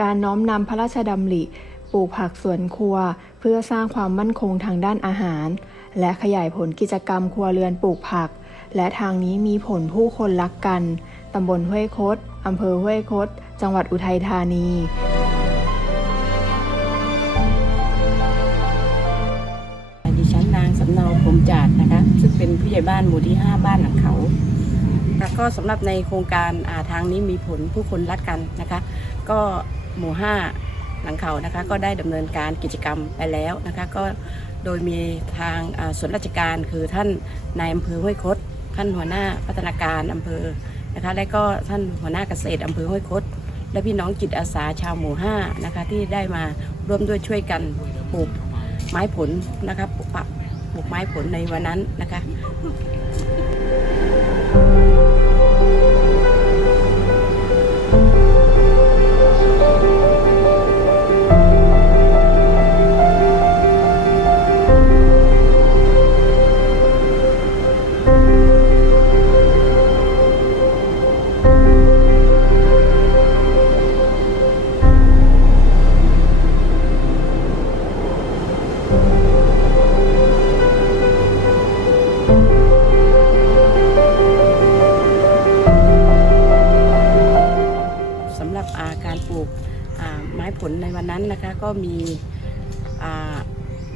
การน้อมนำพระราชดำริปลูกผักสวนครัว เพื่อสร้างความมั่นคงทางด้านอาหาร และขยายผลกิจกรรมครัวเรือนปลูกผัก และทางนี้มีผลผู้คนรักกัน ตำบลห้วยคดอำเภอห้วยคด จังหวัดอุทัยธานีดิฉันนางสำเนาพรมจัดนะคะ ซึ่งเป็นผู้ใหญ่บ้านหมู่ที่ 5 บ้านหลังเขาแล้วก็สำหรับในโครงการอ่าทางนี้มีผลผู้คนรัดกันนะคะ ก็ หมู่ 5 หลังเขานะคะ ก็ได้ดำเนินการกิจกรรมไปแล้วนะคะ ก็โดยมีทางส่วนราชการคือท่านนายอำเภอห้วยคดท่านหัวหน้าพัฒนาการอำเภอนะคะ และก็ท่านหัวหน้าเกษตรอำเภอห้วยคดและพี่น้องจิตอาสาชาวหมู่ 5 นะคะ ที่ได้มาร่วมด้วยช่วยกันปลูกไม้ผลนะคะปลูกไม้ผลในวันนั้นนะคะ ม้ผลในวันนั้นนะคะ ก็มี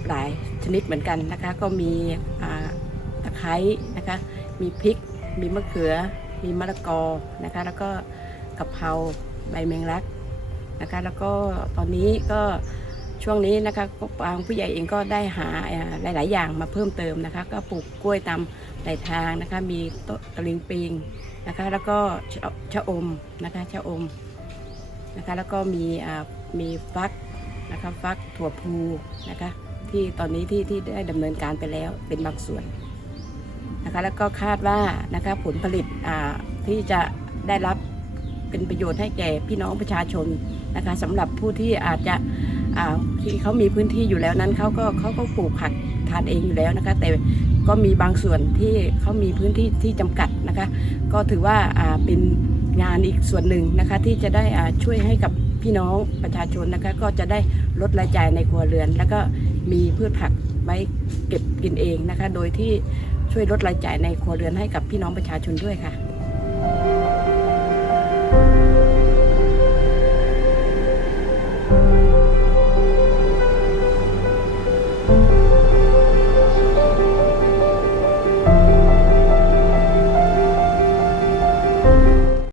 หลายชนิดเหมือนกันนะคะ ก็มีตะไคร้นะคะ มีพริก มีมะเขือ มีมะละกอนะคะ แล้วก็กะเพราใบแมงลักนะคะ แล้วก็ตอนนี้ก็ช่วงนี้นะคะก็ทางผู้ใหญ่เองก็ได้หาหลาย ๆ อย่างมาเพิ่มเติมนะคะ ก็ปลูกกล้วยตามหลทางนะคะ มีต้นตะลิงปิงนะคะ แล้วก็ชะชะอมนะคะชะอมนะคะ แล้วก็มีอ่า มีฟักนะคะฟักถั่วพูนะคะที่ตอนนี้ที่ที่ได้ดำเนินการไปแล้วเป็นบางส่วนนะคะแล้วก็คาดว่านะคะผลผลิตที่จะได้รับเป็นประโยชน์ให้แก่พี่น้องประชาชนนะคะสำหรับผู้ที่อาจจะที่เขามีพื้นที่อยู่แล้วนั้นเขาก็เขาก็ปลูกผักทานเองอยู่แล้วนะคะ แต่ก็มีบางส่วนที่เขามีพื้นที่ที่จำกัดนะคะ ก็ถือว่าเป็นงานอีกส่วนหนึ่งนะคะที่จะได้ช่วยให้กับ พี่น้องประชาชนนะคะก็จะได้ลดรายจ่ายในครัวเรือน แล้วก็มีพืชผักไว้เก็บกินเองนะคะ โดยที่ช่วยลดรายจ่ายในครัวเรือนให้กับพี่น้องประชาชนด้วยค่ะ